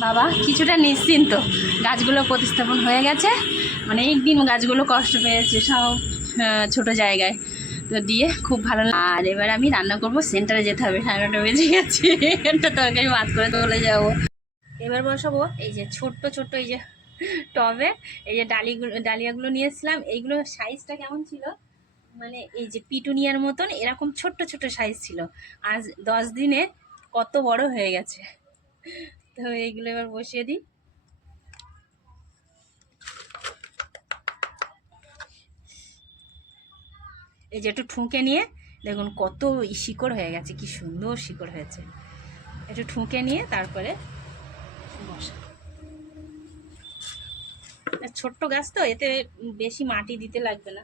বাবা, কিছুটা নিশ্চিন্ত। গাছগুলো প্রতিস্থাপন হয়ে গেছে। মানে একদিন গাছগুলো কষ্ট পেয়েছে সব ছোট জায়গায়। তো দিয়ে খুব ভালো লাগ- আর এবার আমি রান্না করব, সেন্টারে যেতে হবে। সাড়ে নটা বেজে গেছে। একটা তরকারি ভাত করে চলে যাব। এবার বসাবো এই যে ছোট্ট ছোট্ট এই যে টবে। এই যে ডালিগুলো, ডালিয়াগুলো নিয়ে এসেছিলাম এইগুলো সাইজটা কেমন ছিল? মানে এই যে পিটুনিয়ার মতন, এরকম ছোট্ট ছোট্ট সাইজ ছিল। আজ দশ দিনে কত বড় হয়ে গেছে। তো এইগুলো এবার বসিয়ে দিই। এই যে একটু ঠুঁকে নিয়ে দেখুন কত শিকড় হয়ে গেছে, কি সুন্দর শিকড় হয়েছে। একটু ঠুঁকে নিয়ে তারপরে বসা। ছোট্ট গাছ তো, এতে বেশি মাটি দিতে লাগবে না।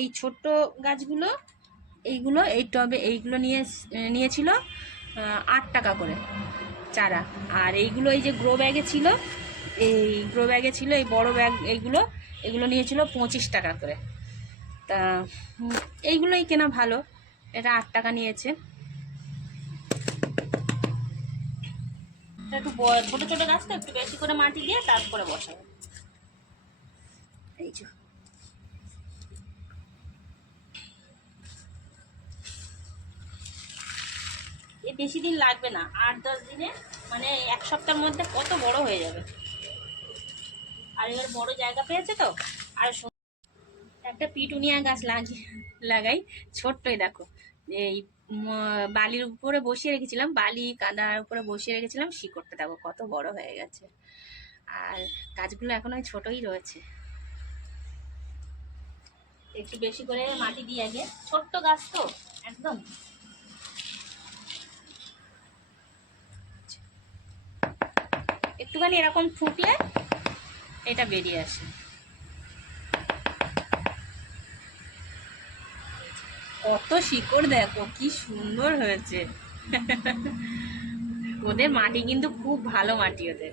এই ছোট্ট গাছগুলো, এইগুলো, এই টবে এইগুলো নিয়ে নিয়েছিল আট টাকা করে চারা। আর এইগুলো এই যে গ্রো ব্যাগে ছিল, এই গ্রো ব্যাগে ছিল, এই বড় ব্যাগ এইগুলো, এগুলো নিয়েছিল পঁচিশ টাকা করে। তা এইগুলোই কেনা ভালো, এটা আট টাকা নিয়েছে। একটু ছোট ছোট গাছ তো, একটু বেশি করে মাটি দিয়ে তারপরে বসাবো। এই যে। বেশি দিন লাগবে না, আট দশ দিনে মানে এক সপ্তাহের মধ্যে কত বড় হয়ে যাবে। আর এবার বড় জায়গা পেয়েছে তো, আর একটা পিটুনিয়া গাছ লাগিয়ে লাগাই, ছোট্টই দেখো। এই বালির উপরে বসিয়ে রেখেছিলাম, বালি কাদার উপরে বসিয়ে রেখেছিলাম, শিকড়টা দেখো কত বড় হয়ে গেছে। আর গাছগুলো এখন ওই ছোটই রয়েছে। একটু বেশি করে মাটি দিয়ে আগে। ছোট্ট গাছ তো, একদম। একটুখানি এরকম ফুটলে এটা বেরিয়ে আসে। কত শিকড় দেখো, কি সুন্দর হয়েছে। ওদের মাটি কিন্তু খুব ভালো মাটি ওদের।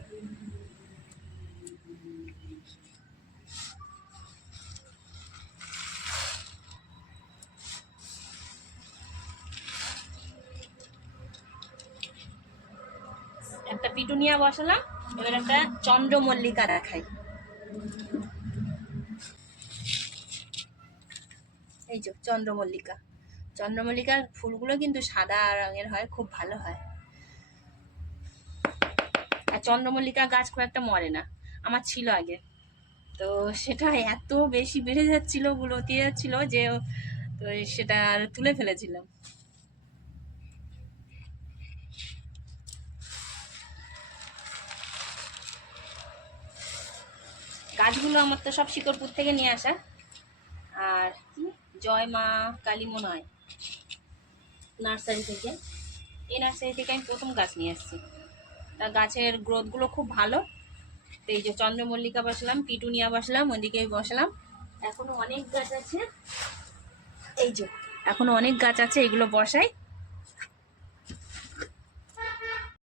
একটা পিটুনিয়া বসালাম। এবার একটা চন্দ্রমল্লিকা দেখাই। এই যে চন্দ্রমল্লিকা। চন্দ্রমল্লিকার ফুলগুলো কিন্তু সাদা রঙের হয়, খুব ভালো হয়। আর চন্দ্রমল্লিকা গাছ খুব একটা মরে না, আমার ছিল আগে। তো সেটা এত বেশি বেড়ে যাচ্ছিল গুলোতে যাচ্ছিল যে, তো সেটা তুলে ফেলেছিলাম। গাছগুলো আমার তো সব শিকরপুর থেকে নিয়ে আসা। আর জয় মা কালী মনে হয় নার্সারি থেকে। এই নার্সারি থেকে আমি প্রথম গাছ নিয়ে আসছি। তা গাছের গ্রোথগুলো খুব ভালো। তো এই যে চন্দ্রমল্লিকা বসলাম, পিটুনিয়া বসলাম ওদিকে বসলাম। এখনও অনেক গাছ আছে। এই যে, এখনও অনেক গাছ আছে, এগুলো বসাই।